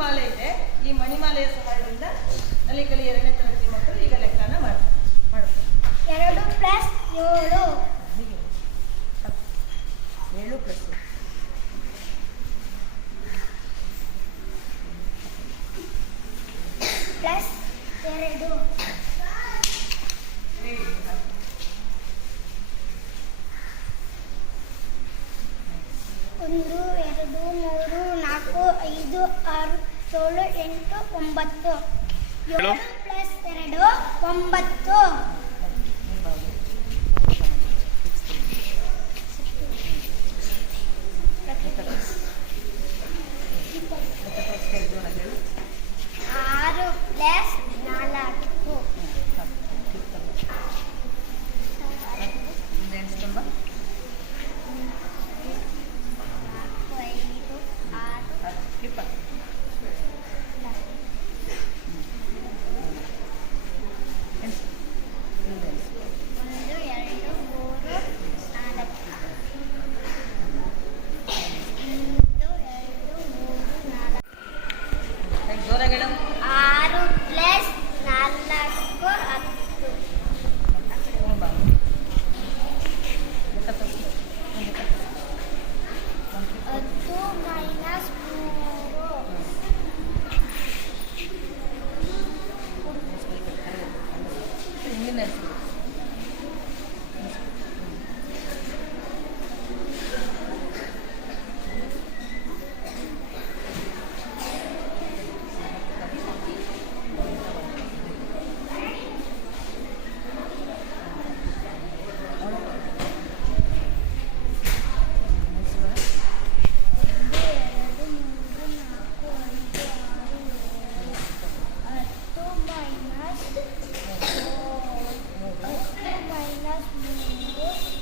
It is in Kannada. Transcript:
ಮಣಿಮಾಲೆ ಇದೆ. ಈ ಮಣಿಮಾಲೆಯ ಸಹಾಯದಿಂದ ಅಲ್ಲಿ ಕಲಿ ಎರಡನೇ ತರಗತಿ ಮಕ್ಕಳು ಈಗ ಲೆಕ್ಕನ ಮಾಡ್ತಾರೆ ಮಾಡ್ತಾರೆ ಎರಡು ಪ್ಲಸ್ ಏಳು. ಹೀಗೆ. ಏಳು ಪ್ಲಸ್ ಪ್ಲಸ್ ಎರಡು. ಒಂದು ಎರಡು ಮೂರು ನಾಲ್ಕು ಐದು ಆರು ಏಳು ಎಂಟು ಒಂಬತ್ತು. ಏಳು ಪ್ಲಸ್ ಎರಡು ಒಂಬತ್ತು Goodbye. Buenas noches.